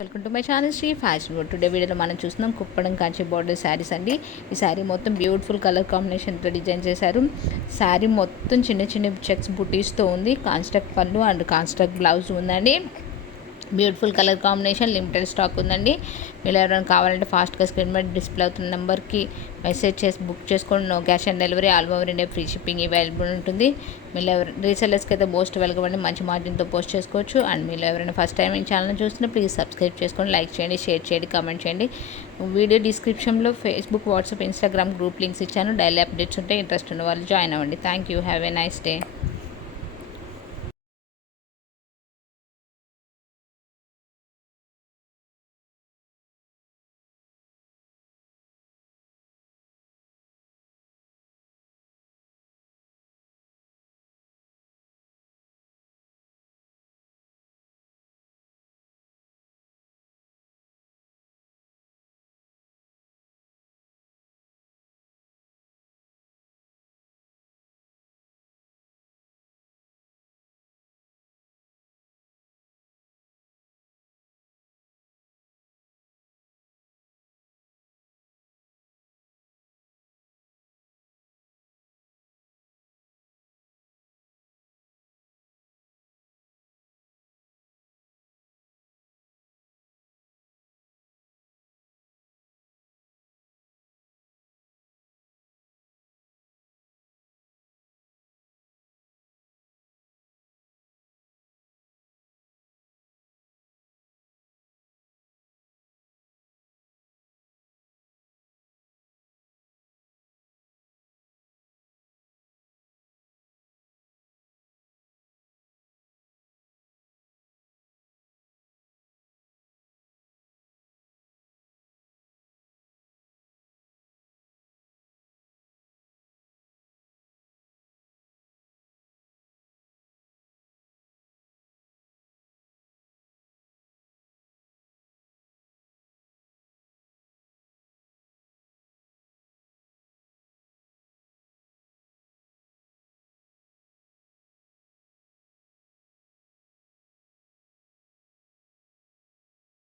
Welcome to my channel Sri Fashion World. Today వీడియోలో మనం చూస్తున్నాం కుప్పడం కాంచి బార్డర్ శారీస్ అండి. ఈ శారీ మొత్తం బ్యూటిఫుల్ కలర్ కాంబినేషన్తో డిజైన్ చేశారు. శారీ మొత్తం చిన్న చిన్న చెక్స్ బుటీస్తో ఉంది. కాన్స్ట్రక్ట్ పళ్ళు అండ్ కాన్స్ట్రక్ట్ బ్లౌజ్ ఉందండి. Beautiful colour combination, limited stock ఉందండి. మీరు ఎవరైనా కావాలంటే ఫాస్ట్గా స్క్రీన్ మీద డిస్ప్లే అవుతున్న నెంబర్కి మెసేజ్ చేసి బుక్ చేసుకోండి. No cash on delivery, all over India free shipping available ఉంటుంది. మీరు రీసెల్లర్స్కి అయితే మోస్ట్ వెల్కమ్ అండి, మంచి మార్జిన్తో పోస్ట్ చేసుకోవచ్చు. అండ్ మీరు ఎవరైనా ఫస్ట్ టైం ఈ ఛానల్ చూస్తున్నా ప్లీజ్ సబ్స్క్రైబ్ చేసుకోండి, లైక్ చేయండి, షేర్ చేయండి, కామెంట్ చేయండి. వీడియో డిస్క్రిప్షన్లో Facebook, WhatsApp, Instagram group links ఇచ్చాను. డైలీ అప్డేట్స్ ఉంటే ఇంట్రెస్ట్ ఉన్న వాళ్ళు జాయిన్ అవ్వండి. Thank you. Have a nice day.